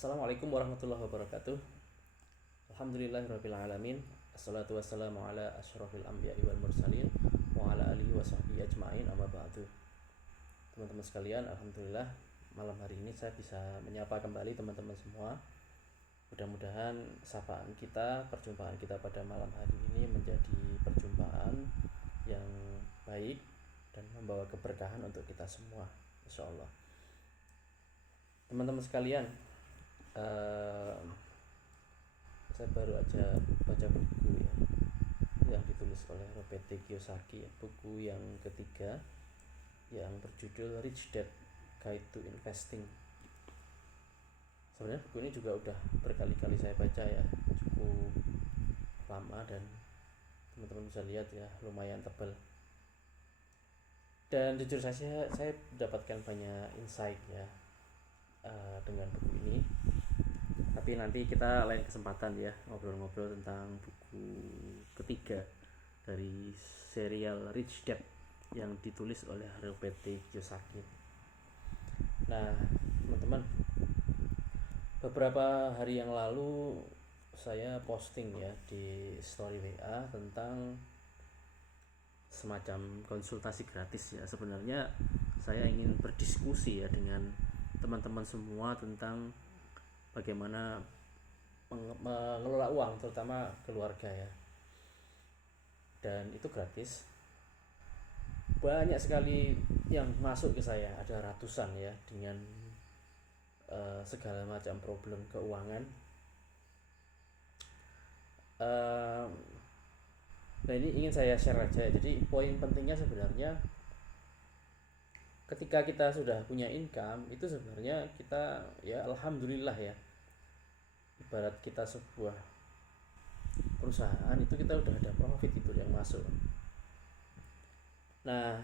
Assalamualaikum warahmatullahi wabarakatuh. Alhamdulillahirabbil alamin. Assalatu wassalamu ala asyrofil anbiya'i wal mursalin wa ala alihi wa sahbihi ajmain, amma ba'du. Teman-teman sekalian, alhamdulillah malam hari ini saya bisa menyapa kembali teman-teman semua. Mudah-mudahan sapaan kita, perjumpaan kita pada malam hari ini menjadi perjumpaan yang baik dan membawa keberkahan untuk kita semua, insyaallah. Teman-teman sekalian, saya baru aja baca buku ya, yang ditulis oleh Robert T. Kiyosaki, buku yang ketiga yang berjudul Rich Dad Guide to Investing. Sebenarnya buku ini juga udah berkali-kali saya baca ya, cukup lama, dan teman-teman bisa lihat ya, lumayan tebal. Dan jujur saja saya mendapatkan banyak insight ya dengan buku ini. Tapi nanti kita lain kesempatan ya ngobrol-ngobrol tentang buku ketiga dari serial Rich Dad yang ditulis oleh Robert T. Kiyosaki. Nah, teman-teman, beberapa hari yang lalu saya posting ya di story WA tentang semacam konsultasi gratis ya. Sebenarnya saya ingin berdiskusi ya dengan teman-teman semua tentang bagaimana mengelola uang, terutama keluarga ya. Dan itu gratis. Banyak sekali yang masuk ke saya, ada ratusan ya, dengan segala macam problem keuangan. Nah, ini ingin saya share aja. Jadi poin pentingnya sebenarnya, ketika kita sudah punya income itu sebenarnya kita ya alhamdulillah ya, ibarat kita sebuah perusahaan itu kita udah ada profit itu yang masuk. Nah,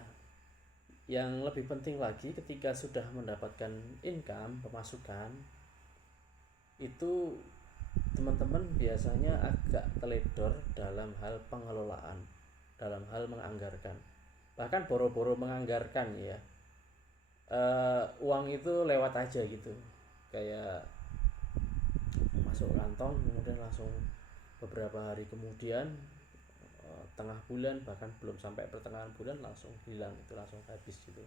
yang lebih penting lagi, ketika sudah mendapatkan income, pemasukan, itu teman-teman biasanya agak teledor dalam hal pengelolaan, dalam hal menganggarkan, bahkan boro-boro menganggarkan ya. Uang itu lewat aja gitu, kayak masuk kantong kemudian langsung beberapa hari kemudian, tengah bulan bahkan belum sampai pertengahan bulan langsung hilang, itu langsung habis gitu.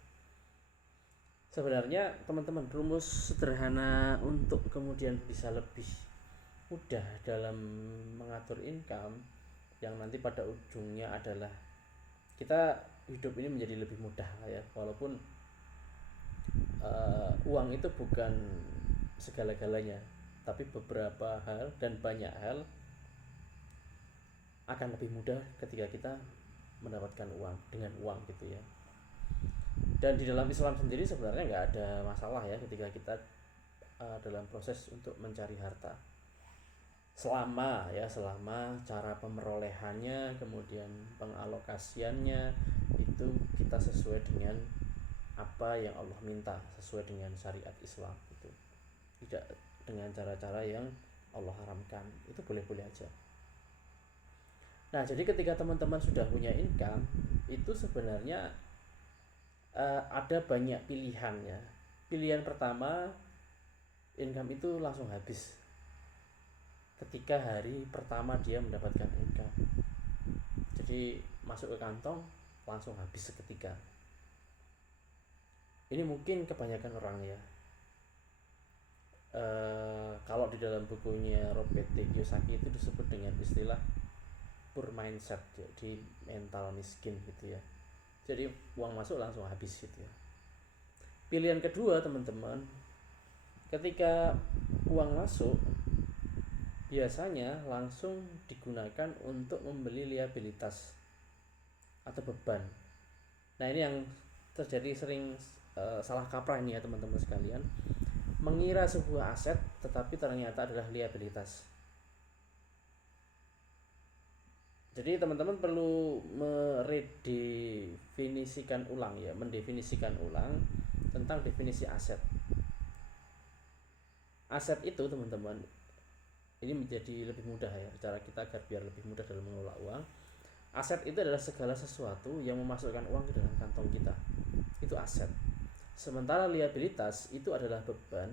Sebenarnya teman-teman, rumus sederhana untuk kemudian bisa lebih mudah dalam mengatur income yang nanti pada ujungnya adalah kita hidup ini menjadi lebih mudah ya, walaupun uang itu bukan segala-galanya, tapi beberapa hal dan banyak hal akan lebih mudah ketika kita mendapatkan uang, dengan uang gitu ya. Dan di dalam Islam sendiri sebenarnya nggak ada masalah ya ketika kita dalam proses untuk mencari harta, selama cara pemerolehannya kemudian pengalokasiannya itu kita sesuai dengan apa yang Allah minta, sesuai dengan syariat Islam itu, tidak dengan cara-cara yang Allah haramkan, itu boleh-boleh aja. Nah, jadi ketika teman-teman sudah punya income itu sebenarnya ada banyak pilihan ya. Pilihan pertama, income itu langsung habis ketika hari pertama dia mendapatkan income. Jadi masuk ke kantong langsung habis seketika. Ini mungkin kebanyakan orang ya. Kalau di dalam bukunya Robert T. Kiyosaki itu disebut dengan istilah poor mindset, jadi mental miskin gitu ya. Jadi uang masuk langsung habis gitu ya. Pilihan kedua teman-teman, ketika uang masuk biasanya langsung digunakan untuk membeli liabilitas atau beban. Nah, ini yang terjadi sering salah kaprah ini ya teman-teman sekalian, mengira sebuah aset tetapi ternyata adalah liabilitas. Jadi teman-teman mendefinisikan ulang tentang definisi aset. Aset itu teman-teman, ini menjadi lebih mudah ya cara kita agar biar lebih mudah dalam mengelola uang. Aset itu adalah segala sesuatu yang memasukkan uang ke dalam kantong kita, itu aset. Sementara liabilitas itu adalah beban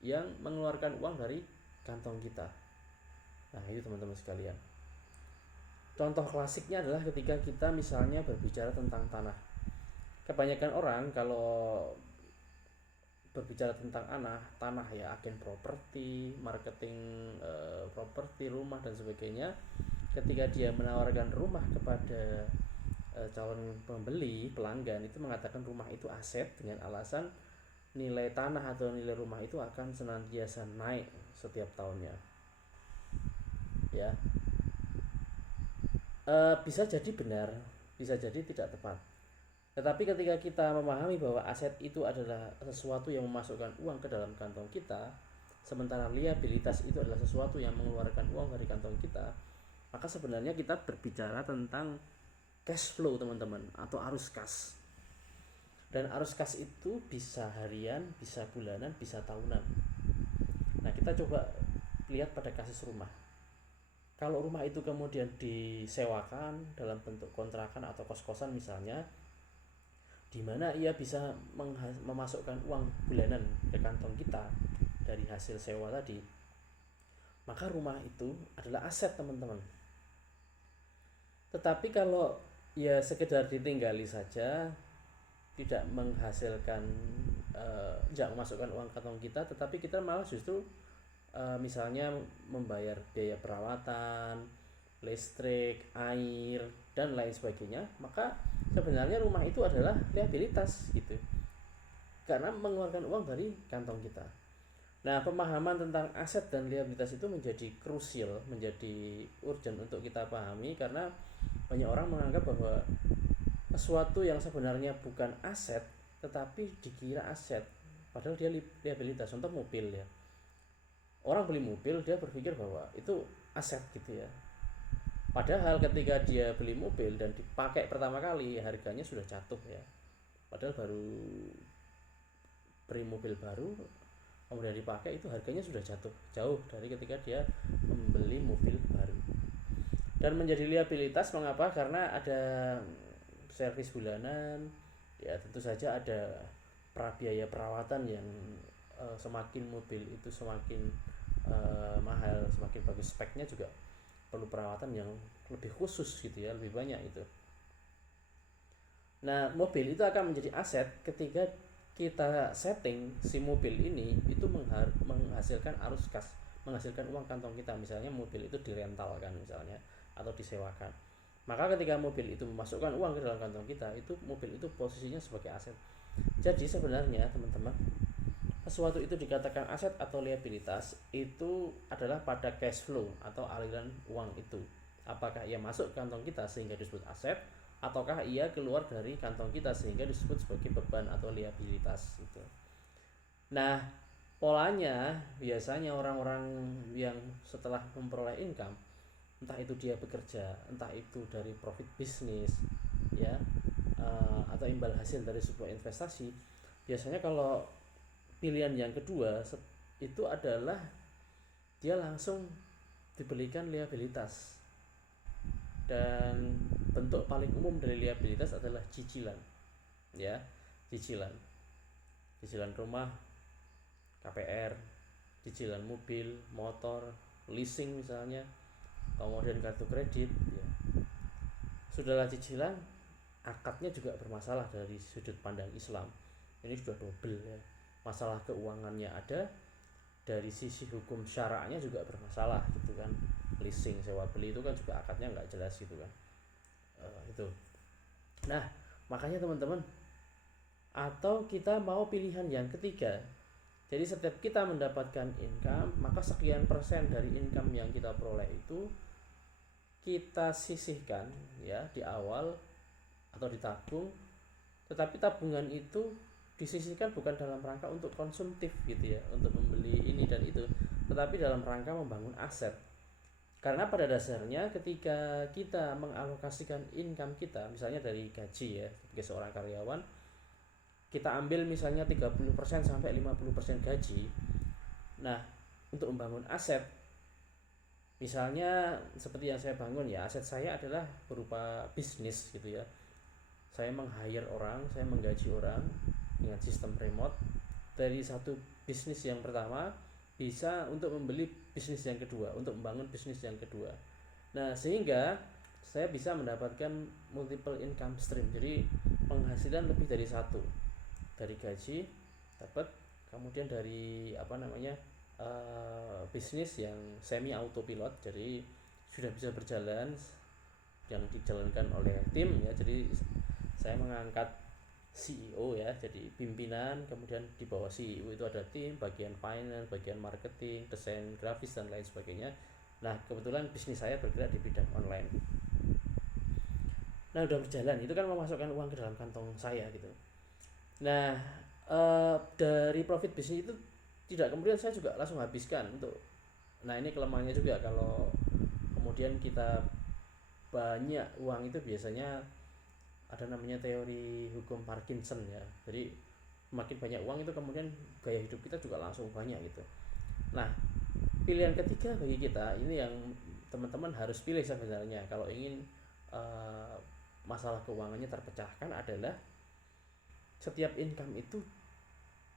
yang mengeluarkan uang dari kantong kita. Nah itu teman-teman sekalian, contoh klasiknya adalah ketika kita misalnya berbicara tentang tanah. Kebanyakan orang kalau berbicara tentang tanah ya, agen properti, marketing properti, rumah dan sebagainya, ketika dia menawarkan rumah kepada calon pembeli, pelanggan, itu mengatakan rumah itu aset dengan alasan nilai tanah atau nilai rumah itu akan senantiasa naik setiap tahunnya. Ya, bisa jadi benar, bisa jadi tidak tepat. Tetapi ketika kita memahami bahwa aset itu adalah sesuatu yang memasukkan uang ke dalam kantong kita, sementara liabilitas itu adalah sesuatu yang mengeluarkan uang dari kantong kita, maka sebenarnya kita berbicara tentang cash flow teman-teman, atau arus kas. Dan arus kas itu bisa harian, bisa bulanan, bisa tahunan. Nah kita coba lihat pada kasus rumah. Kalau rumah itu kemudian disewakan dalam bentuk kontrakan atau kos-kosan misalnya, di mana ia bisa memasukkan uang bulanan ke kantong kita dari hasil sewa tadi, maka rumah itu adalah aset teman-teman. Tetapi kalau ya sekedar ditinggali saja, tidak menghasilkan tidak memasukkan uang kantong kita, tetapi kita malah justru misalnya membayar biaya perawatan, listrik, air, dan lain sebagainya, maka sebenarnya rumah itu adalah liabilitas gitu, karena mengeluarkan uang dari kantong kita. Nah, pemahaman tentang aset dan liabilitas itu menjadi krusial, menjadi urgent untuk kita pahami, karena banyak orang menganggap bahwa sesuatu yang sebenarnya bukan aset tetapi dikira aset, padahal dia liabilitas. Contoh mobil ya, orang beli mobil dia berpikir bahwa itu aset gitu ya, padahal ketika dia beli mobil dan dipakai pertama kali harganya sudah jatuh ya, padahal baru beli mobil baru kemudian dipakai itu harganya sudah jatuh jauh dari ketika dia membeli mobil baru. Dan menjadi liabilitas mengapa? Karena ada servis bulanan, ya tentu saja ada biaya perawatan yang semakin mobil itu semakin mahal, semakin bagus speknya, juga perlu perawatan yang lebih khusus gitu ya, lebih banyak itu. Nah, mobil itu akan menjadi aset ketika kita setting si mobil ini itu menghasilkan arus kas, menghasilkan uang kantong kita. Misalnya mobil itu direntalkan misalnya atau disewakan. Maka ketika mobil itu memasukkan uang ke dalam kantong kita, itu mobil itu posisinya sebagai aset. Jadi sebenarnya teman-teman, sesuatu itu dikatakan aset atau liabilitas itu adalah pada cash flow atau aliran uang itu. Apakah ia masuk ke kantong kita sehingga disebut aset, ataukah ia keluar dari kantong kita sehingga disebut sebagai beban atau liabilitas itu. Nah, polanya biasanya orang-orang yang setelah memperoleh income, entah itu dia bekerja, entah itu dari profit bisnis ya, atau imbal hasil dari sebuah investasi, biasanya kalau pilihan yang kedua itu adalah dia langsung dibelikan liabilitas. Dan bentuk paling umum dari liabilitas adalah cicilan ya, cicilan rumah, KPR, cicilan mobil, motor, leasing misalnya, kemudian kartu kredit ya. Sudahlah cicilan, akadnya juga bermasalah dari sudut pandang Islam. Ini sudah double ya, masalah keuangannya ada, dari sisi hukum syaraknya juga bermasalah gitu kan. Leasing, sewa beli itu kan juga akadnya nggak jelas gitu kan. Itu. Nah, makanya teman-teman, atau kita mau pilihan yang ketiga. Jadi setiap kita mendapatkan income, maka sekian persen dari income yang kita peroleh itu kita sisihkan ya di awal atau ditabung. Tetapi tabungan itu disisihkan bukan dalam rangka untuk konsumtif gitu ya, untuk membeli ini dan itu, tetapi dalam rangka membangun aset. Karena pada dasarnya ketika kita mengalokasikan income kita, misalnya dari gaji ya, sebagai seorang karyawan, kita ambil misalnya 30% sampai 50% gaji. Nah, untuk membangun aset, misalnya seperti yang saya bangun ya, aset saya adalah berupa bisnis gitu ya. Saya meng-hire orang, saya menggaji orang dengan sistem remote, dari satu bisnis yang pertama bisa untuk membeli bisnis yang kedua, untuk membangun bisnis yang kedua. Nah, sehingga saya bisa mendapatkan multiple income stream. Jadi penghasilan lebih dari satu. Dari gaji dapat, kemudian dari bisnis yang semi autopilot, jadi sudah bisa berjalan, yang dijalankan oleh tim ya. Jadi saya mengangkat CEO ya, jadi pimpinan, kemudian di bawah CEO itu ada tim, bagian finance, bagian marketing, desain grafis dan lain sebagainya. Nah, kebetulan bisnis saya bergerak di bidang online. Nah, udah berjalan, itu kan memasukkan uang ke dalam kantong saya gitu. Nah, dari profit bisnis itu tidak kemudian saya juga langsung habiskan untuk, nah ini kelemahannya juga kalau kemudian kita banyak uang itu biasanya ada namanya teori hukum Parkinson ya. Jadi makin banyak uang itu kemudian gaya hidup kita juga langsung banyak gitu. Nah, pilihan ketiga bagi kita ini yang teman-teman harus pilih sebenarnya kalau ingin masalah keuangannya terpecahkan adalah setiap income itu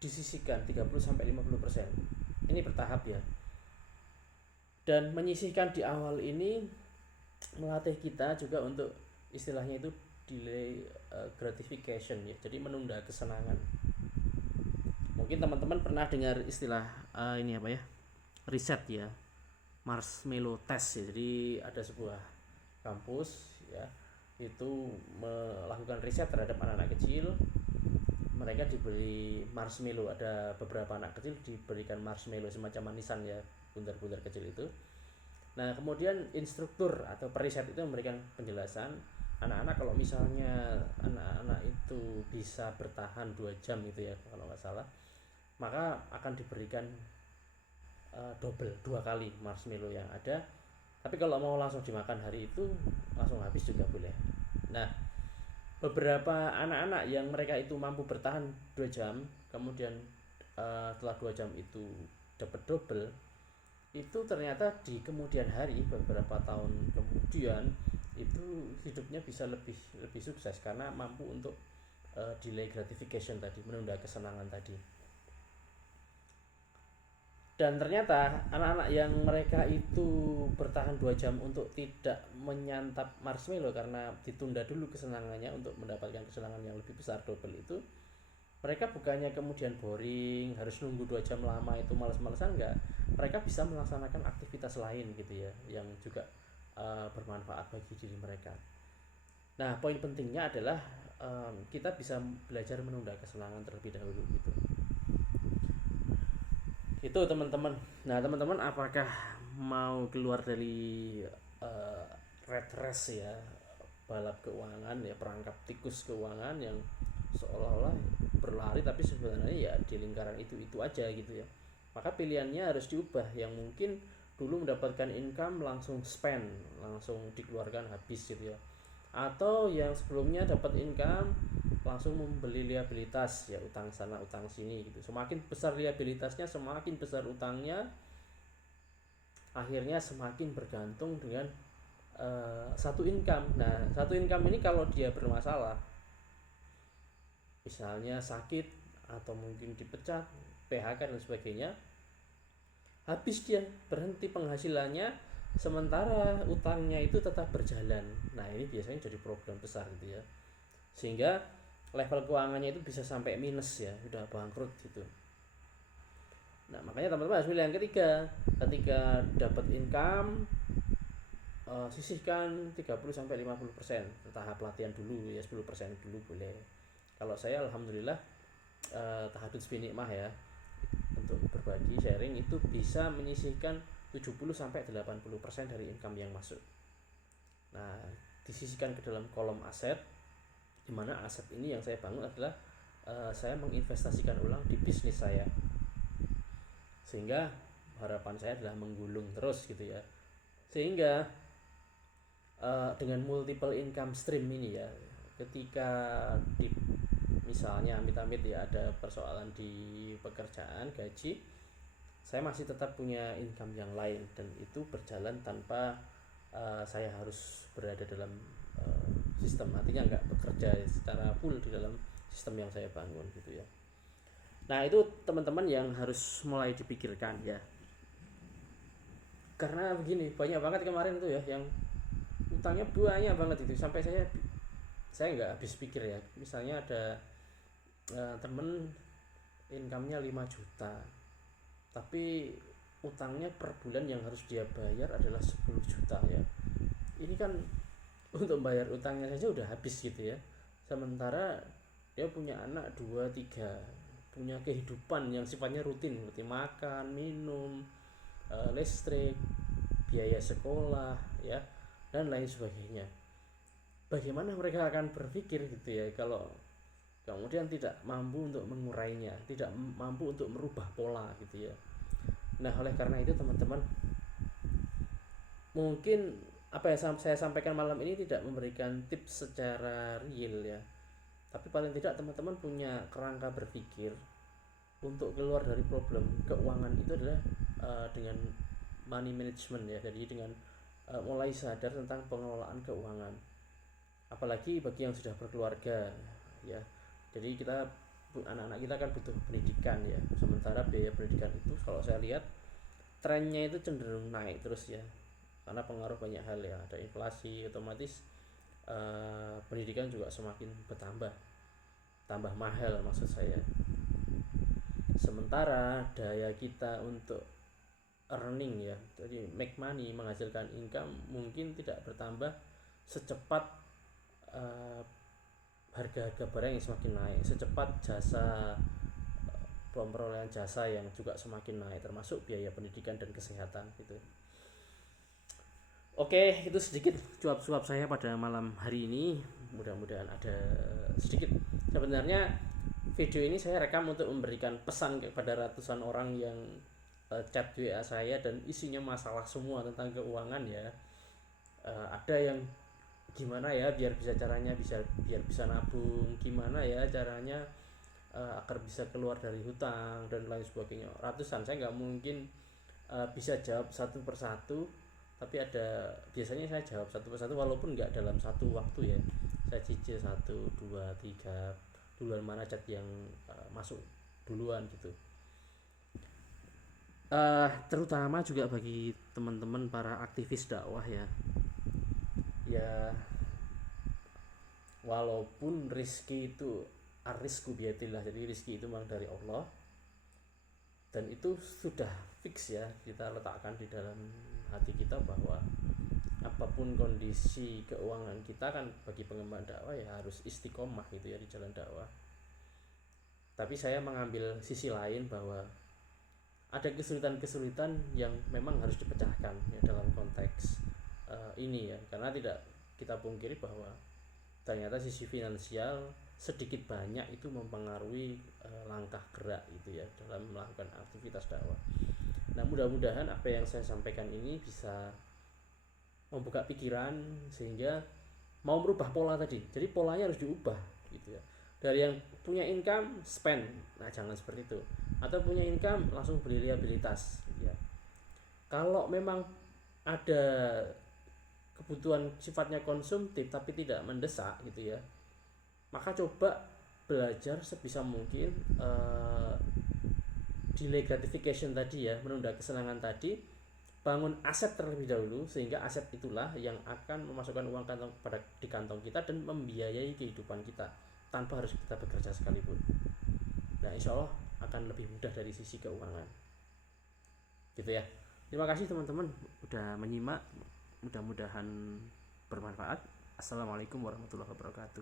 disisihkan 30-50%. Ini bertahap ya. Dan menyisihkan di awal ini melatih kita juga untuk istilahnya itu delay gratification ya. Jadi menunda kesenangan. Mungkin teman-teman pernah dengar istilah ini apa ya? Riset ya. Marshmallow test ya. Jadi ada sebuah kampus ya, itu melakukan riset terhadap anak-anak kecil. Mereka diberi marshmallow, ada beberapa anak kecil diberikan marshmallow semacam manisan ya, bundar-bundar kecil itu. Nah, kemudian instruktur atau periset itu memberikan penjelasan, anak-anak kalau misalnya anak-anak itu bisa bertahan 2 jam gitu ya kalau nggak salah, maka akan diberikan double, 2 kali marshmallow yang ada. Tapi kalau mau langsung dimakan hari itu langsung habis juga boleh. Nah, beberapa anak-anak yang mereka itu mampu bertahan 2 jam, kemudian setelah 2 jam itu dapat double, itu ternyata di kemudian hari beberapa tahun kemudian itu hidupnya bisa lebih lebih sukses karena mampu untuk delay gratification tadi, menunda kesenangan tadi. Dan ternyata anak-anak yang mereka itu bertahan 2 jam untuk tidak menyantap marshmallow karena ditunda dulu kesenangannya untuk mendapatkan kesenangan yang lebih besar double itu, mereka bukannya kemudian boring harus nunggu 2 jam lama itu malas-malasan, enggak, mereka bisa melaksanakan aktivitas lain gitu ya yang juga bermanfaat bagi diri mereka. Nah, poin pentingnya adalah kita bisa belajar menunda kesenangan terlebih dahulu gitu. Itu teman-teman. Nah, teman-teman apakah mau keluar dari red race ya, balap keuangan ya, perangkap tikus keuangan yang seolah-olah berlari tapi sebenarnya ya di lingkaran itu aja gitu ya. Maka pilihannya harus diubah, yang mungkin dulu mendapatkan income langsung spend, langsung dikeluarkan habis gitu ya. Atau yang sebelumnya dapat income langsung membeli liabilitas ya, utang sana utang sini gitu. Semakin besar liabilitasnya, semakin besar utangnya, akhirnya semakin bergantung dengan satu income. Nah, satu income ini kalau dia bermasalah, misalnya sakit atau mungkin dipecat, PHK dan sebagainya, habis dia, berhenti penghasilannya, sementara utangnya itu tetap berjalan. Nah, ini biasanya jadi problem besar gitu ya, sehingga level keuangannya itu bisa sampai minus ya, udah bangkrut gitu. Nah, makanya teman-teman harus pilih yang ketiga. Ketika dapat income, sisihkan 30-50%. Tahap latihan dulu ya, 10% dulu boleh. Kalau saya alhamdulillah tahadudz bi nikmah ya, untuk berbagi sharing itu bisa menyisihkan 70-80% dari income yang masuk. Nah, disisihkan ke dalam kolom aset, dimana aset ini yang saya bangun adalah saya menginvestasikan ulang di bisnis saya, sehingga harapan saya adalah menggulung terus gitu ya. Sehingga dengan multiple income stream ini ya, ketika di misalnya amit-amit ya ada persoalan di pekerjaan gaji, saya masih tetap punya income yang lain dan itu berjalan tanpa saya harus berada dalam sistem, artinya nggak bekerja secara full di dalam sistem yang saya bangun gitu ya. Nah itu teman-teman yang harus mulai dipikirkan ya, karena begini banyak banget kemarin tuh ya yang utangnya banyak banget itu sampai saya nggak habis pikir ya. Misalnya ada temen income-nya 5 juta tapi utangnya per bulan yang harus dia bayar adalah 10 juta ya. Ini kan untuk bayar utangnya saja udah habis gitu ya. Sementara dia punya anak 2 3, punya kehidupan yang sifatnya rutin seperti makan, minum, listrik, biaya sekolah ya dan lain sebagainya. Bagaimana mereka akan berpikir gitu ya kalau kemudian tidak mampu untuk mengurainya, tidak mampu untuk merubah pola gitu ya. Nah, oleh karena itu teman-teman, mungkin apa yang saya sampaikan malam ini tidak memberikan tips secara real ya. Tapi paling tidak teman-teman punya kerangka berpikir untuk keluar dari problem keuangan itu adalah dengan money management ya. Jadi dengan mulai sadar tentang pengelolaan keuangan. Apalagi bagi yang sudah berkeluarga ya. Jadi kita anak-anak kita kan butuh pendidikan ya. Sementara biaya pendidikan itu kalau saya lihat trennya itu cenderung naik terus ya. Karena pengaruh banyak hal ya, ada inflasi, otomatis pendidikan juga semakin bertambah, tambah mahal maksud saya. Sementara daya kita untuk earning ya, jadi make money, menghasilkan income mungkin tidak bertambah secepat harga-harga barang yang semakin naik, secepat jasa perolehan jasa yang juga semakin naik, termasuk biaya pendidikan dan kesehatan gitu. Oke, itu sedikit cuap-cuap saya pada malam hari ini. Mudah-mudahan ada sedikit. Sebenarnya video ini saya rekam untuk memberikan pesan kepada ratusan orang yang chat WA saya dan isinya masalah semua tentang keuangan ya. Ada yang gimana ya biar bisa nabung, gimana ya caranya agar bisa keluar dari hutang dan lain sebagainya. Ratusan, saya nggak mungkin bisa jawab satu persatu, tapi biasanya saya jawab satu persatu walaupun nggak dalam satu waktu ya. Saya cicil 1 2 3 duluan mana chat yang masuk duluan gitu. Terutama juga bagi teman-teman para aktivis dakwah ya. Ya walaupun rizki itu arizku biatillah, jadi rizki itu memang dari Allah dan itu sudah fix ya, kita letakkan di dalam hati kita bahwa apapun kondisi keuangan kita kan bagi pengemban dakwah ya harus istiqomah gitu ya di jalan dakwah. Tapi saya mengambil sisi lain bahwa ada kesulitan-kesulitan yang memang harus dipecahkan ya dalam konteks ini ya, karena tidak kita pungkiri bahwa ternyata sisi finansial sedikit banyak itu mempengaruhi langkah gerak itu ya dalam melakukan aktivitas dakwah. Nah mudah-mudahan apa yang saya sampaikan ini bisa membuka pikiran sehingga mau merubah pola tadi. Jadi polanya harus diubah gitu ya. Dari yang punya income spend, nah jangan seperti itu. Atau punya income langsung beli liabilitas ya. Kalau memang ada kebutuhan sifatnya konsumtif tapi tidak mendesak gitu ya, maka coba belajar sebisa mungkin delay gratification tadi ya, menunda kesenangan tadi, bangun aset terlebih dahulu sehingga aset itulah yang akan memasukkan uang di kantong kita dan membiayai kehidupan kita tanpa harus kita bekerja sekalipun. Nah insya Allah akan lebih mudah dari sisi keuangan gitu ya. Terima kasih teman-teman udah menyimak, mudah-mudahan bermanfaat. Assalamualaikum warahmatullahi wabarakatuh.